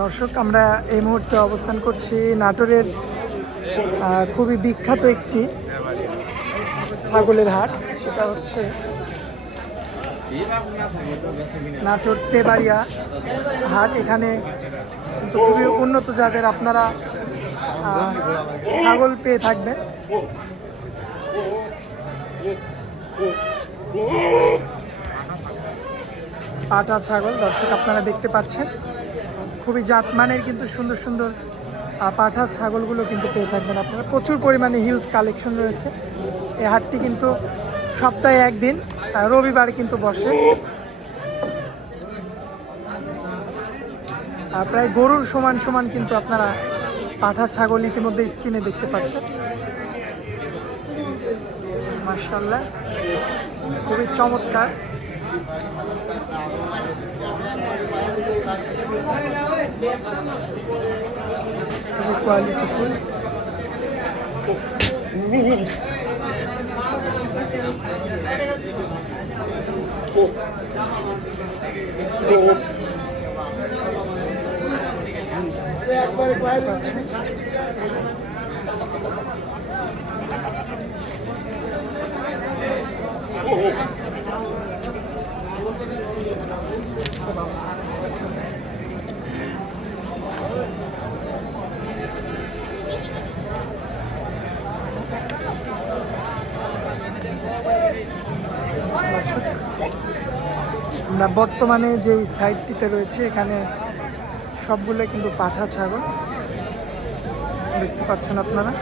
দর্শক, আমরা এই মুহূর্তে অবস্থান করছি নাটোরের খুবই বিখ্যাত একটি ছাগলের হাট। সেটা হচ্ছে নাটোর তেবাড়িয়া হাট। এখানে খুবই উন্নত জাতের আপনারা ছাগল পেয়ে থাকবেন। পাটা ছাগল, দর্শক, আপনারা দেখতে পাচ্ছেন। খুবই জাতমানের কিন্তু সুন্দর সুন্দর পাঠা ছাগলগুলো কিন্তু পেয়ে থাকবেন আপনারা। প্রচুর পরিমাণে হিউজ কালেকশন রয়েছে। এই হাটটি কিন্তু সপ্তাহে একদিন রবিবার কিন্তু বসে। প্রায় গরুর সমান সমান কিন্তু আপনারা পাঠা ছাগল ইতিমধ্যে স্ক্রিনে দেখতে পাচ্ছেন। মার্শাল্লাহ খুবই চমৎকার। খুবই কোয়ালিটি ফুল আমরা বর্তমানে যে সাইটটিতে রয়েছে, এখানে সবগুলো কিন্তু পাঠা ছাগল দেখতে পাচ্ছেন আপনারা?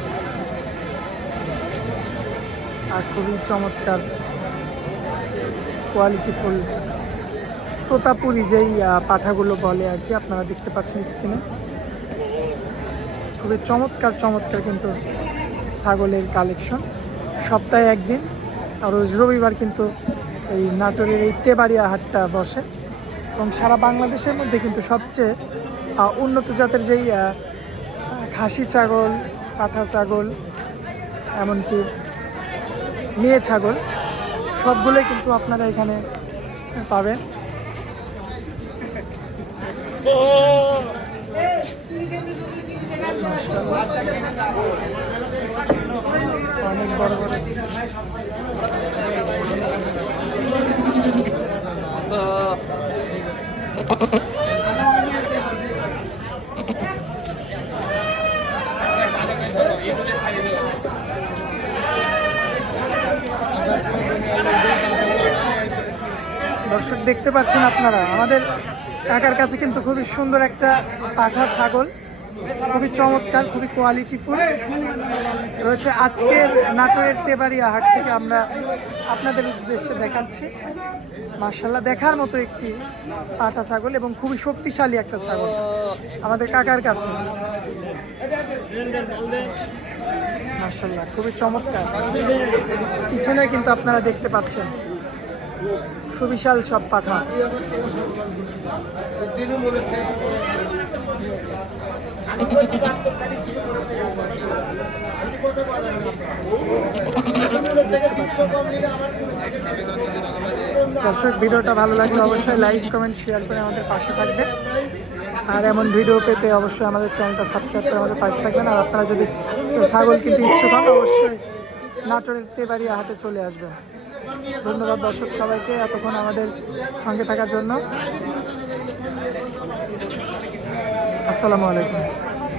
আর খুবই চমৎকার কোয়ালিটিফুল তোতাপুরি যেই পাঠাগুলো বলে আর কি, আপনারা দেখতে পাচ্ছেন স্ক্রিনে খুবই চমৎকার চমৎকার কিন্তু ছাগলের কালেকশন সপ্তাহে একদিন, আর রোজ রবিবার কিন্তু এই নাটোরের এই তেবাড়িয়া হাটটা বসে। এবং সারা বাংলাদেশের মধ্যে কিন্তু সবচেয়ে উন্নত জাতের যেই খাসি ছাগল, পাঠা ছাগল, এমনকি মেয়ে ছাগল সবগুলোই কিন্তু আপনারা এখানে পাবেন। অনেক বড় বড়। দর্শক দেখতে পাচ্ছেন আপনারা। আমাদের কাকার কাছে কিন্তু খুবই সুন্দর একটা পাঠা ছাগল। খুবই চমৎকার, খুবই কোয়ালিটিফুল রয়েছে আজকের নাটোরের তেবাড়িয়া হাট থেকে আমরা আপনাদের উদ্দেশ্যে দেখাচ্ছি। মার্শাল্লাহ দেখার মতো একটি পাঠা ছাগল এবং খুবই শক্তিশালী একটা ছাগল আমাদের কাকার কাছে। মার্শাল্লাহ খুবই চমৎকার। পিছনে কিন্তু আপনারা দেখতে পাচ্ছেন। সুবিশাল সব পাঠা দর্শক, ভিডিওটা ভালো লাগলে অবশ্যই লাইক কমেন্ট শেয়ার করে আমাদের পাশে থাকবে আর এমন ভিডিও পেতে অবশ্যই আমাদের চ্যানেলটা সাবস্ক্রাইব করে আমাদের পাশে থাকবেন। আর আপনারা যদি ছাগল কিনতে ইচ্ছুক হন, অবশ্যই নাটোরের তেবাড়িয়া হাটে চলে আসবেন। ধন্যবাদ দর্শক সবাইকে এতক্ষণ আমাদের সঙ্গে থাকার জন্য। আসসালামু আলাইকুম।